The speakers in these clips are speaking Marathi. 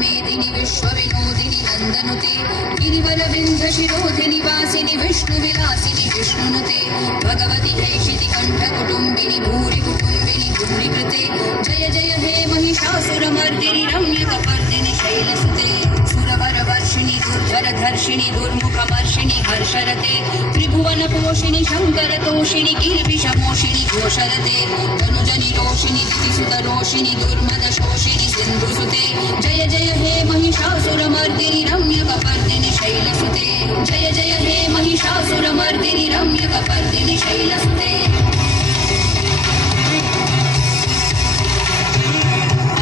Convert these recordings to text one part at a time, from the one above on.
मेदिनी विश्वविनोदिनी नन्दनुते गिरिवरविन्ध्यशिरोधिनि वासिनि विष्णुविलासिनि विष्णुनुते भगवति जयशिति कण्ठकुटुम्बिनि भूरि कुटुम्बिनि भूरिकृते जय जय हे महिषासुरमर्दिनि रम्यकपर्दिनि शैलसुते सुरवरवर्षिणि दुर्धरधर्षिणि दुर्मुखमर्षिणि हर्षरते त्रिभुवनपोषिणि शङ्करतोषिणि किल्बिषमोषिणि घोषरते तनुजनिरोषिणि दितिसुतरोषिणि दुर्मदशोषिणि सिन्धुसुते जय जय हे महिषासुरमर्दिनि रम्यकपर्दिनि शैलसुते जय जय हे महिषासुरमर्दिनि रम्यकपर्दिनि शैलसुते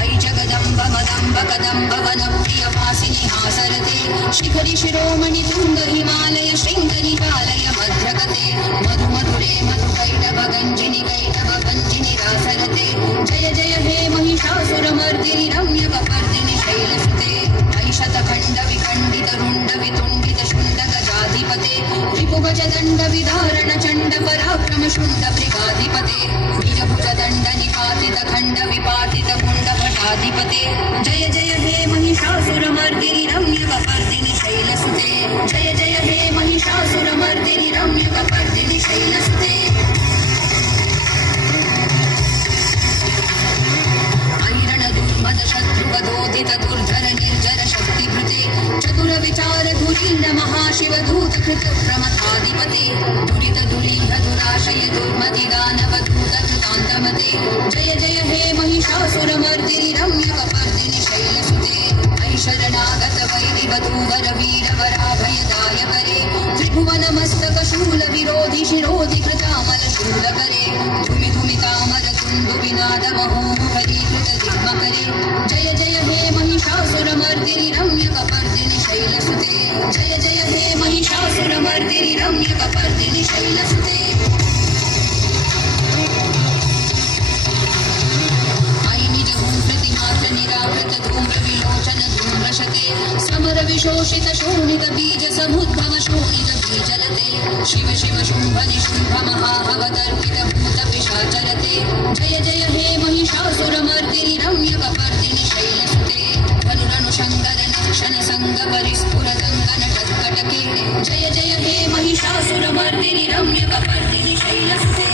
अयि जगदम्ब मदम्ब कदम्ब वनप्रियवासिनि हासरते शिखरि शिरोमणि तुङ्ग हिमालय शृङ्गनिकालय मध्यगते मधुमधुरे मधुकैटभगञ्जिनि कैटभगञ्जिनि रासरते जय जय हे महिषासुरमर्दिनि रम्यकपर्दिनि शैलसुते अयि शतखण्ड विखण्डित रुण्ड वितुण्डित शुण्ड गजाधिपते रिपुगज दण्ड विदारण चण्ड पराक्रम शुण्ड मृगाधिपते निजभुज दण्ड निपातित खण्ड विपातित कुण्ड भटाधिपते जय जय हे महिषासुरमर्दिनि रम्यकपर्दिनि शैलसुते जय जय हे महिषासुरमर्दिनि रम्यकपर्दिनि शैलसुते मद शत्रुवदोदित दुर्धर निर्जर शक्तिभृते चतुर विचार धुरीण महाशिव दूत कृत प्रमथाधिपते दुरित दुरीह दुराशय दुर्मति दानव दूत कृतान्तमते जय जय हे महिषासुरमर्दिनि रम्यकपर्दिनि शैलसुते अयि शरणागत वैरिवधूवर वीरवराभयदायकरे त्रिभुवन मस्तक शूल विरोधि शिरोधि कृतामल शूलकरे धुमि धुमितामर तुण्डु विनाद महोमुखरीकृत दिग्मकरे जय जय हे महिषासुरमर्दिनि रम्यकपर्दिनि शैलसुते जय जय हे महिषासुरमर्दिनि रम्यकपर्दिनि शैलसुते अयि निज प्रतिमात्र निरावृत धूम्र विलोचन धूम्रशते समर विशोषित शोणित बीज समुद्भव शोणित बीजलते शिव शिव शुम्भ निशुम्भ महाअवतर्पित भूत पिशाचरते जय जय हे महिषासुरमर्दिनि रम्यकपर्दिनि शैलसुते धनुरनुशङ्कर नक्षन संग परिस्फुरदङ्गन टत्कटके जय जय हे महिषासुरमर्दिनि रम्यकपर्दिनि शैलसुते